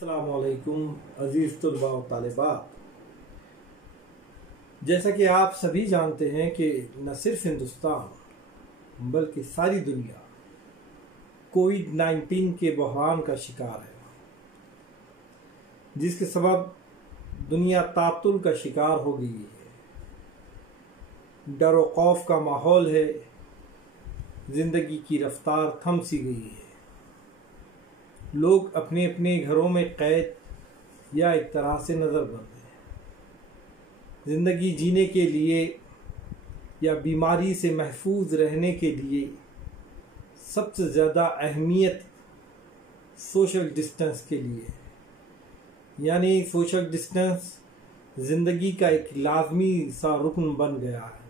अस्सलामुअलैकुम अज़ीज़ तलबा व तालिबात। जैसा कि आप सभी जानते हैं कि न सिर्फ हिंदुस्तान बल्कि सारी दुनिया कोविड-19 के बहरान का शिकार है, जिसके सबब दुनिया तातुल का शिकार हो गई है। डर व खौफ का माहौल है, ज़िंदगी की रफ्तार थम सी गई है। लोग अपने अपने घरों में कैद या एक तरह से नज़रबंद हैं। ज़िंदगी जीने के लिए या बीमारी से महफूज रहने के लिए सबसे ज़्यादा अहमियत सोशल डिस्टेंस के लिए है। यानी सोशल डिस्टेंस ज़िंदगी का एक लाजमी सा रुकन बन गया है।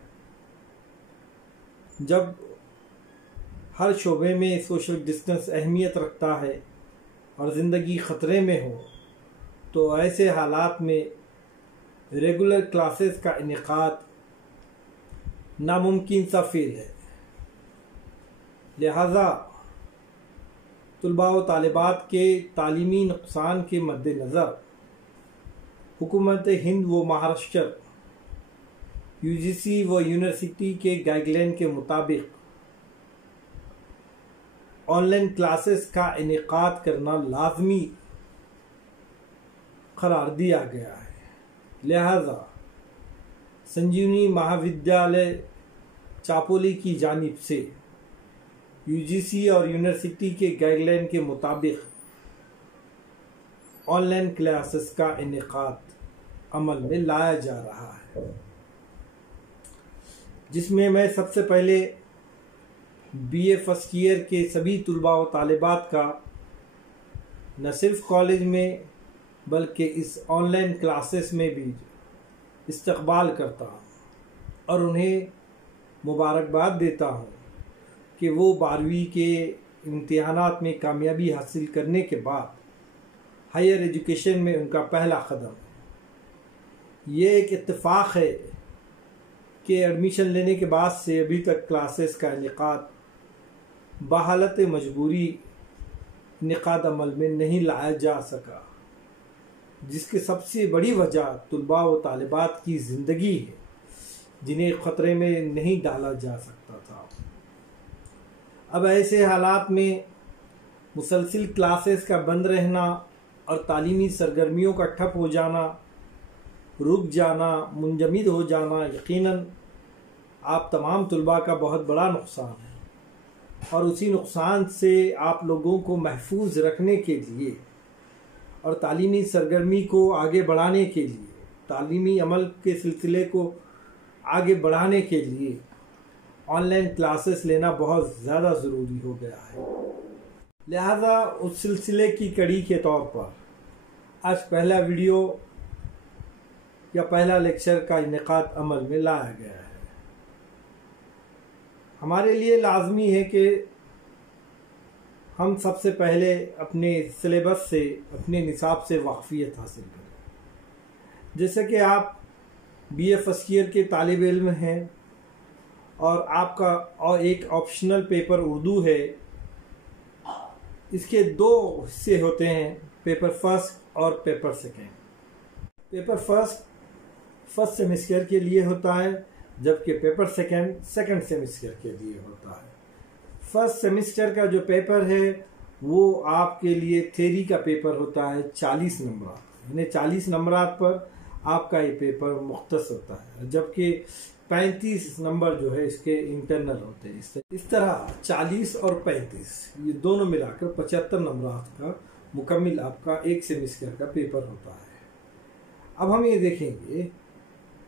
जब हर शोबे में सोशल डिस्टेंस अहमियत रखता है और ज़िंदगी ख़तरे में हो, तो ऐसे हालात में रेगुलर क्लासेस का इनेकाद नामुमकिन सा फेल है। लिहाजा तुलबा व तालिबात के तालीमी नुकसान के मद्देनज़र हुकूमत हिंद व महाराष्ट्र यूजीसी व यूनिवर्सिटी के गाइडलाइन के मुताबिक ऑनलाइन क्लासेस का इनेकाद करना लाजमी करार दिया गया है। लिहाजा संजीवनी महाविद्यालय चापोली की जानिब से यूजीसी और यूनिवर्सिटी के गाइडलाइन के मुताबिक ऑनलाइन क्लासेस का इनेकाद अमल में लाया जा रहा है, जिसमें मैं सबसे पहले बीए फर्स्ट ईयर के सभी तुलबा व तालिबात का न सिर्फ कॉलेज में बल्कि इस ऑनलाइन क्लासेस में भी इस्तकबाल करता हूँ और उन्हें मुबारकबाद देता हूँ कि वो 12वीं के इम्तिहानात में कामयाबी हासिल करने के बाद हायर एजुकेशन में उनका पहला कदम है। ये एक इत्तेफाक है कि एडमिशन लेने के बाद से अभी तक क्लासेस का इनेकाद बहालत मजबूरी इनेकाद अमल में नहीं लाया जा सका, जिसकी सबसे बड़ी वजह तुलबा व तालिबात की ज़िंदगी है, जिन्हें ख़तरे में नहीं डाला जा सकता था। अब ऐसे हालात में मुसलसिल क्लासेस का बंद रहना और तालीमी सरगर्मियों का ठप हो जाना, रुक जाना, मुंजमद हो जाना यकीनन आप तमाम तुलबा का बहुत बड़ा नुकसान है। और उसी नुकसान से आप लोगों को महफूज रखने के लिए और तालीमी सरगर्मी को आगे बढ़ाने के लिए, तालीमी अमल के सिलसिले को आगे बढ़ाने के लिए ऑनलाइन क्लासेस लेना बहुत ज़्यादा ज़रूरी हो गया है। लिहाजा उस सिलसिले की कड़ी के तौर पर आज पहला वीडियो या पहला लेक्चर का इनेकाद अमल में लाया गया है। हमारे लिए लाजमी है कि हम सबसे पहले अपने सिलेबस से, अपने निसाब से वाक़फियत हासिल करें। जैसे कि आप बीए फर्स्ट ईयर के तालिब इल्म हैं और आपका और एक ऑप्शनल पेपर उर्दू है। इसके दो हिस्से होते हैं, पेपर फर्स्ट और paper second. Paper first semester के लिए होता है, जबकि पेपर सेकंड सेमेस्टर के लिए होता है। फर्स्ट सेमेस्टर का जो पेपर है वो आपके लिए थ्योरी का पेपर होता है 40 नंबर, यानी 40 नंबर पर आपका ये पेपर मुख्तस होता है, जबकि 35 नंबर जो है इसके इंटरनल होते हैं। इस तरह 40 और 35 ये दोनों मिलाकर 75 नंबर का मुकम्मिल आपका एक सेमेस्टर का पेपर होता है। अब हम ये देखेंगे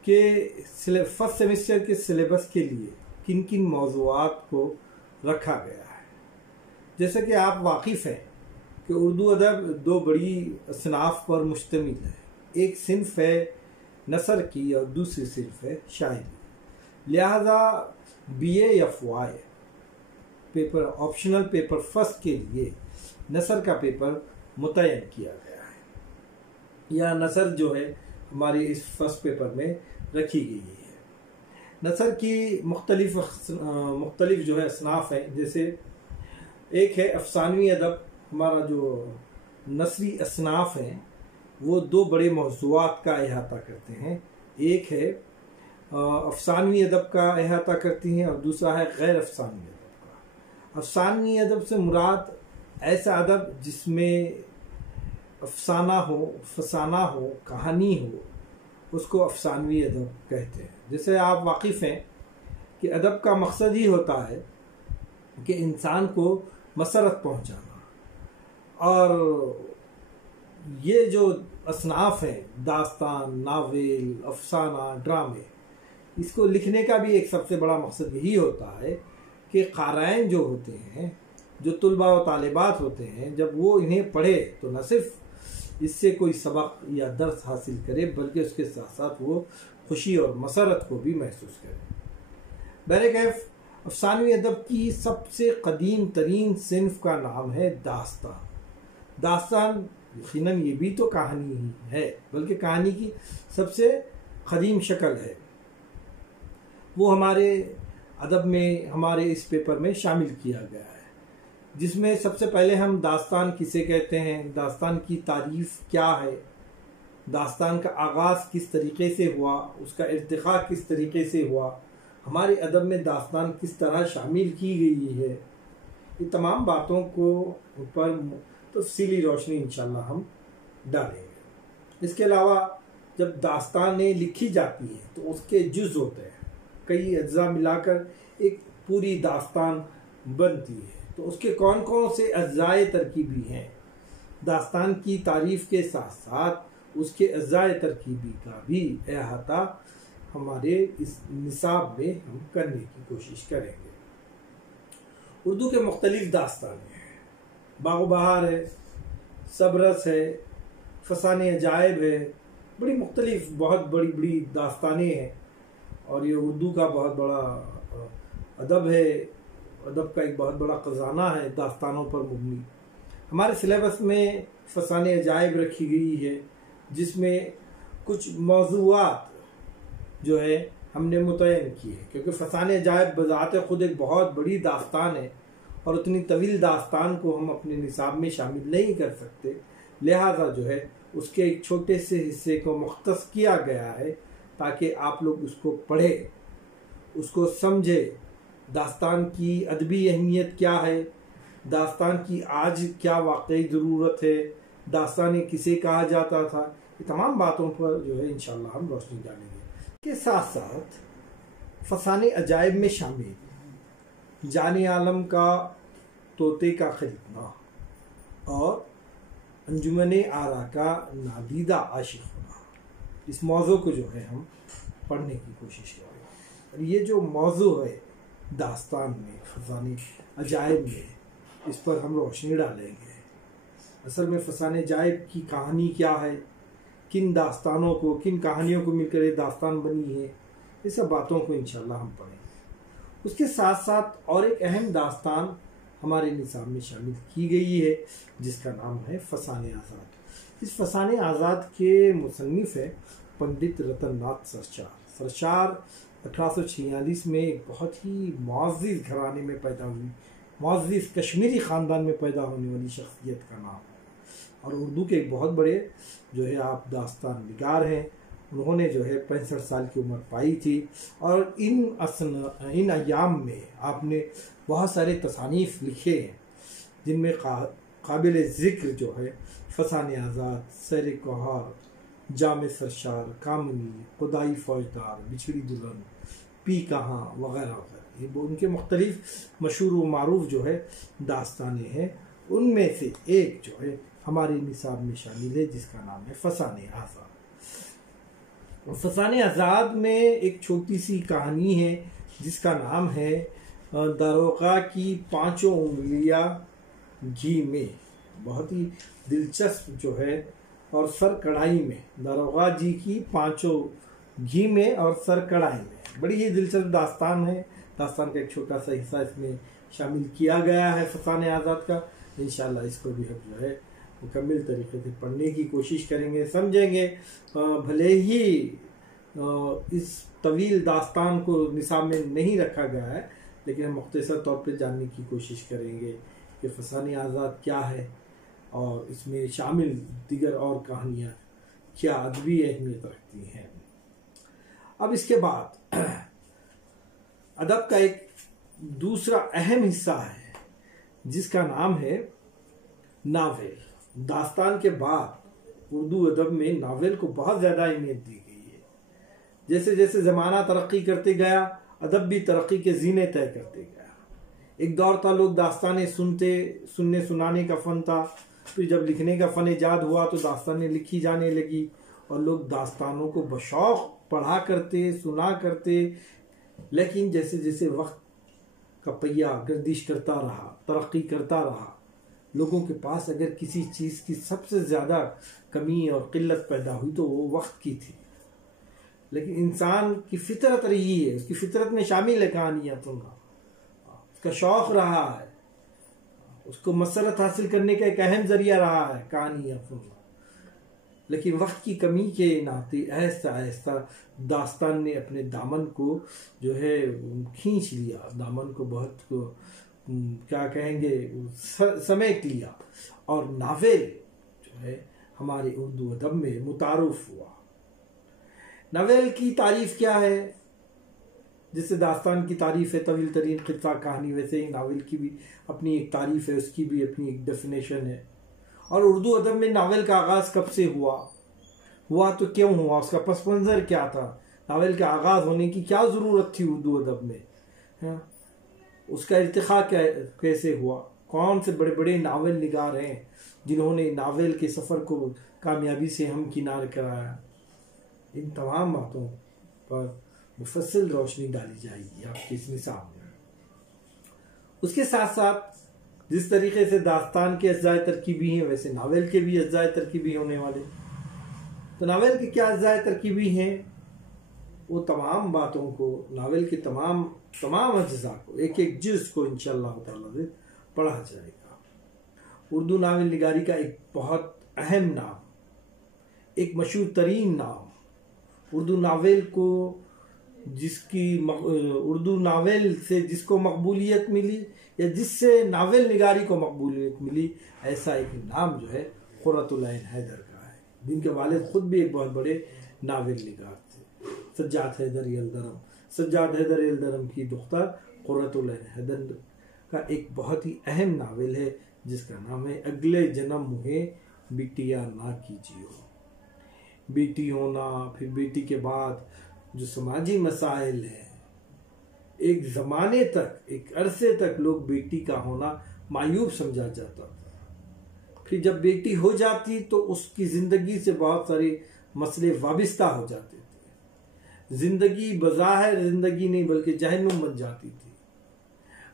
कि फर्स्ट सेमेस्टर के सिलेबस के लिए किन किन मौज़ूआत को रखा गया है। जैसे कि आप वाकिफ़ हैं कि उर्दू अदब दो बड़ी असनाफ पर मुश्तमिल है। एक सिन्फ है नसर की और दूसरी सिन्फ है शायरी। लिहाजा बीए या फवाए पेपर ऑप्शनल पेपर फर्स्ट के लिए नसर का पेपर मुतय्यन किया गया है, या नसर जो है हमारे इस फर्स्ट पेपर में रखी गई है। नसर की मुख्तलिफ जो है असनाफ हैं। जैसे एक है अफसानवी अदब, हमारा जो नसरी असनाफ हैं वो दो बड़े मौज़ूआत का अहाता करते हैं। एक है अफ़सानवी अदब का अहाता करती हैं और दूसरा है गैर अफ़सानवी अदब का। अफ़सानवी अदब से मुराद ऐसा अदब जिसमें अफ़साना हो, फसाना हो, कहानी हो, उसको अफ़सानवी अदब कहते हैं। जैसे आप वाकिफ़ हैं कि अदब का मकसद ही होता है कि इंसान को मसरत पहुंचाना। और ये जो असनाफ हैं, दास्तान, नावेल, अफसाना, ड्रामे, इसको लिखने का भी एक सबसे बड़ा मकसद यही होता है कि क़ाराइन जो होते हैं, जो तुलबा व तालिबात होते हैं, जब वो इन्हें पढ़े तो न सिर्फ इससे कोई सबक या दर्स हासिल करे बल्कि उसके साथ साथ वो खुशी और मसरत को भी महसूस करे। बहरकैफ अफ़सानवी अदब की सबसे कदीम तरीन सिन्फ का नाम है दास्तान। दास्तान यकीनन ये भी तो कहानी ही है, बल्कि कहानी की सबसे कदीम शक्ल है। वो हमारे अदब में, हमारे इस पेपर में शामिल किया गया है, जिसमें सबसे पहले हम दास्तान किसे कहते हैं, दास्तान की तारीफ़ क्या है, दास्तान का आगाज़ किस तरीके से हुआ, उसका इर्तिक़ा किस तरीके से हुआ, हमारे अदब में दास्तान किस तरह शामिल की गई है, ये तमाम बातों को ऊपर तफसीली रोशनी इंशाल्लाह हम डालेंगे। इसके अलावा जब दास्तानें लिखी जाती हैं तो उसके जुज़ होते हैं, कई अज्जा मिलाकर एक पूरी दास्तान बनती है। तो उसके कौन कौन से अज्जाए तरकीबी हैं, दास्तान की तारीफ़ के साथ साथ उसके अज्जाए तरकीबी का भी अहाता हमारे इस निसाब में हम करने की कोशिश करेंगे। उर्दू के मुख्तलिफ दास्तानें हैं, बाग़ बहार है, सबरस है, फसाने अजायब है, बड़ी मुख्तलिफ बहुत बड़ी बड़ी दास्तानें हैं। और ये उर्दू का बहुत बड़ा अदब है, अदब का एक बहुत बड़ा ख़जाना है दास्तानों पर मुबनी। हमारे सिलेबस में फसाने अजायब रखी गई है, जिसमें कुछ मौज़ूआत जो है हमने मुतय्यन की है, क्योंकि फसाने अजायब बज़ाते ख़ुद एक बहुत बड़ी दास्तान है और उतनी तवील दास्तान को हम अपने निसाब में शामिल नहीं कर सकते। लिहाजा जो है उसके एक छोटे से हिस्से को मुख्तस किया गया है ताकि आप लोग उसको पढ़ें, उसको समझें, दास्तान की अदबी अहमियत क्या है, दास्तान की आज क्या वाकई ज़रूरत है, दास्तान किसे कहा जाता था, ये तमाम बातों पर जो है इंशाअल्लाह हम रोशनी डालेंगे। के साथ साथ फसाने अजायब में शामिल जाने आलम का तोते का खरीदना और अंजुमने आरा का नादीदा आशिक होना, इस मौजू को जो है हम पढ़ने की कोशिश करेंगे। और ये जो मौजू है दास्तान में, फसाने अजायब में, इस पर हम रोशनी डालेंगे। असल में फसाने अजायब की कहानी क्या है, किन दास्तानों को, किन कहानियों को मिलकर ये दास्तान बनी है, ये सब बातों को इंशाल्लाह हम पढ़ेंगे। उसके साथ साथ और एक अहम दास्तान हमारे निसाब में शामिल की गई है जिसका नाम है फसाने आज़ाद। इस फसाने आज़ाद के मुसन्निफ़ है पंडित रतन नाथ सरशार। सरशार 1846 में एक बहुत ही मुअज़्ज़िज़ घराने में पैदा हुई, मुअज़्ज़िज़ कश्मीरी ख़ानदान में पैदा होने वाली शख्सियत का नाम है और उर्दू के एक बहुत बड़े जो है आप दास्तान निगार हैं। उन्होंने जो है 65 साल की उम्र पाई थी और इन अयाम में आपने बहुत सारे तसानीफ़ लिखे हैं, जिनमें काबिल ज़िक्र जो है फसाने आज़ाद, सैर कहार, जाम सरशार, कामनी, खुदाई फौजदार, बिछड़ी दुल्हन, पी कहाँ वगैरह वगैरह, ये उनके मुख्तलिफ मशहूर व मारूफ जो है दास्तानें हैं। उनमें से एक जो है हमारे निसाब में शामिल है जिसका नाम है फसाने आज़ाद। फसाने आज़ाद में एक छोटी सी कहानी है जिसका नाम है दारोगा की पांचों उंगलियां घी में। बहुत ही दिलचस्प जो है, और सर कढ़ाई में, दारोगा जी की पांचों घी में और सर कढ़ाई में, बड़ी ही दिलचस्प दास्तान है। दास्तान का एक छोटा सा हिस्सा इसमें शामिल किया गया है फसाने आज़ाद का। इंशाल्लाह इसको भी हम जो है मुकम्मल तरीके से पढ़ने की कोशिश करेंगे, समझेंगे। भले ही इस तवील दास्तान को निसाब में नहीं रखा गया है, लेकिन हम मुख्तसर तौर पे जानने की कोशिश करेंगे कि फसाने आज़ाद क्या है, और इसमें शामिल दीगर और कहानियाँ क्या अदबी अहमियत रखती हैं। अब इसके बाद अदब का एक दूसरा अहम हिस्सा है जिसका नाम है नावेल। दास्तान के बाद उर्दू अदब में नावेल को बहुत ज़्यादा अहमियत दी गई है। जैसे जैसे ज़माना तरक्की करते गया, अदब भी तरक्की के ज़ीने तय करते गया। एक दौर था लोग दास्तानें सुनने सुनाने का फ़न था, फिर जब लिखने का फ़न ईजाद हुआ तो दास्तानें लिखी जाने लगी और लोग दास्तानों को बशौक़ पढ़ा करते, सुना करते। लेकिन जैसे जैसे वक्त का पहिया गर्दिश करता रहा, तरक्की करता रहा, लोगों के पास अगर किसी चीज़ की सबसे ज़्यादा कमी और किल्लत पैदा हुई तो वो वक्त की थी। लेकिन इंसान की फितरत रही है, उसकी फितरत में शामिल है कहानियाँ सुनना, उसका शौक़ रहा है, उसको मसरत हासिल करने का एक अहम ज़रिया रहा है कहानियाँ सुनना। लेकिन वक्त की कमी के नाते ऐसा ऐसा दास्तान ने अपने दामन को जो है खींच लिया, दामन को बहुत क्या कहेंगे समेट लिया और नावेल जो है हमारे उर्दू अदब में मुतारुफ हुआ। नावेल की तारीफ़ क्या है? जैसे दास्तान की तारीफ़ है तवील तरीन क़िस्सा कहानी, वैसे ही नावेल की भी अपनी एक तारीफ़ है, उसकी भी अपनी एक डेफिनेशन है। और उर्दू अदब में नावल का आगाज़ कब से हुआ तो क्यों हुआ, उसका पस मंज़र क्या था, नावल के आगाज़ होने की क्या ज़रूरत थी उर्दू अदब में, है? उसका इर्तिक़ा कैसे हुआ, कौन से बड़े बड़े नावल निगार हैं जिन्होंने नावल के सफ़र को कामयाबी से हमकिनार कराया। इन तमाम बातों पर मुफस्सिल रोशनी डाली जाएगी आपके इस निसाब में। उसके साथ साथ जिस तरीके से दास्तान के अज्जाए तरकीबी हैं, वैसे नावल के भी अज्जाए तरकीबी होने वाले। तो नावल के क्या अज्जाए तरकीबी हैं, वो तमाम बातों को, नावल के तमाम अज्जा को, एक एक जुज़ को इंशाअल्लाह ताला से पढ़ा जाएगा। उर्दू नावल निगारी का एक बहुत अहम नाम, एक मशहूर तरीन नाम, उर्दू नावल को उर्दू नावल से जिसको मकबूलियत मिली या जिससे नावल निगारी को मकबूलियत मिली, ऐसा एक नाम जो है क़ुर्रतुल ऐन हैदर का है, जिनके वालिद ख़ुद भी एक बहुत बड़े नावल निगार थे। सज्जाद हैदर यलदरम की दुख्तर क़ुर्रतुल ऐन हैदर का एक बहुत ही अहम नावल है जिसका नाम है अगले जन्म मुहे बिटिया ना कीजियो। बेटी होना, फिर बेटी के बाद जो समाजी मसाइल हैं, एक ज़माने तक, एक अरसे तक लोग बेटी का होना मायूब समझा जाता था। फिर जब बेटी हो जाती तो उसकी ज़िंदगी से बहुत सारे मसले वाबिस्ता हो जाते थे। ज़िंदगी बज़ाहिर ज़िंदगी नहीं बल्कि जहन्नुम बन जाती थी।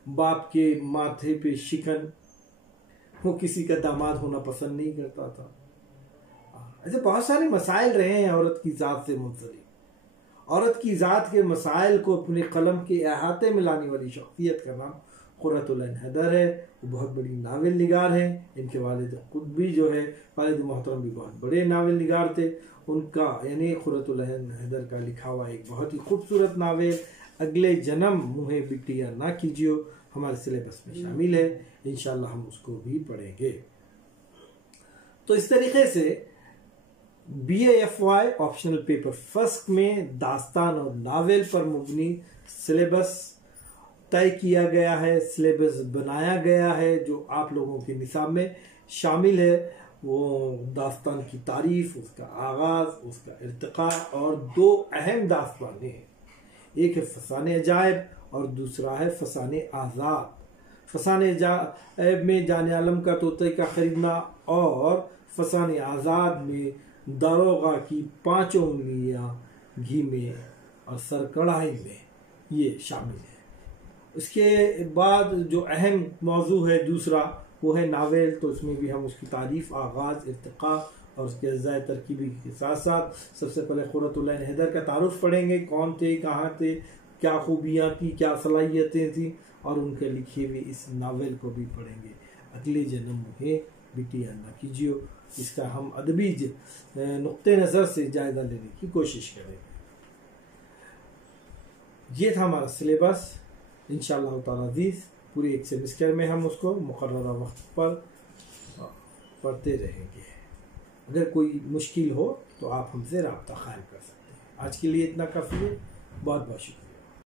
बाप के माथे पे शिकन, वो किसी का दामाद होना पसंद नहीं करता था। ऐसे बहुत सारे मसाइल रहे हैं औरत की ज़ात से मुंसलिक। औरत की ज़ात के मसाइल को अपने कलम के अहाते में लाने वाली शख्सियत का नाम क़ुर्रतुल ऐन हैदर है। वो बहुत बड़ी नावल निगार है। इनके वालिद खुद भी जो है, वालिद मोहतरम भी बहुत बड़े नावल निगार थे। उनका यानी क़ुर्रतुल ऐन हैदर का लिखा हुआ एक बहुत ही खूबसूरत नावल अगले जन्म मुहे बिटिया ना कीजियो हमारे सिलेबस में शामिल है। इंशाअल्लाह हम उसको भी पढ़ेंगे। तो इस तरीके से BAFY ऑप्शनल पेपर फर्स्ट में दास्तान और नावल पर मुबनी सिलेबस तय किया गया है, सिलेबस बनाया गया है जो आप लोगों के निसाब में शामिल है। वो दास्तान की तारीफ, उसका आगाज़, उसका इर्तिक़ा और दो अहम दास्तानें हैं। एक है फसाने अजायब और दूसरा है फसाने आज़ाद। फसाने अजायब में जाने आलम का तोते का ख़रीदना और फसाने आज़ाद में दारोगा की 5 उंगलियां घी में और सर कढ़ाई में, ये शामिल है। उसके बाद जो अहम मौजू है दूसरा, वो है नावल। तो उसमें भी हम उसकी तारीफ़, आगाज़, इर्तिक़ा और उसके अज़्ज़ाए तरकीबी के साथ साथ सबसे पहले क़ुर्रतुल ऐन हैदर का तारुफ़ पढ़ेंगे। कौन थे, कहाँ थे, क्या खूबियाँ थी, क्या सलाहियतें थी, और उनके लिखे हुए इस नावल को भी पढ़ेंगे। अगले जन्म मुहे बिटिया ना कीजियो, इसका हम अदबी नुक्ते नज़र से जायज़ा लेने की कोशिश करेंगे। ये था हमारा सिलेबस। इंशाअल्लाह ताला अज़ीज़ पूरे एक सेमेस्टर में हम उसको मुकर्ररा वक्त पर पढ़ते रहेंगे। अगर कोई मुश्किल हो तो आप हमसे रब्ता कायम कर सकते हैं। आज के लिए इतना काफ़ी है। बहुत बहुत शुक्रिया।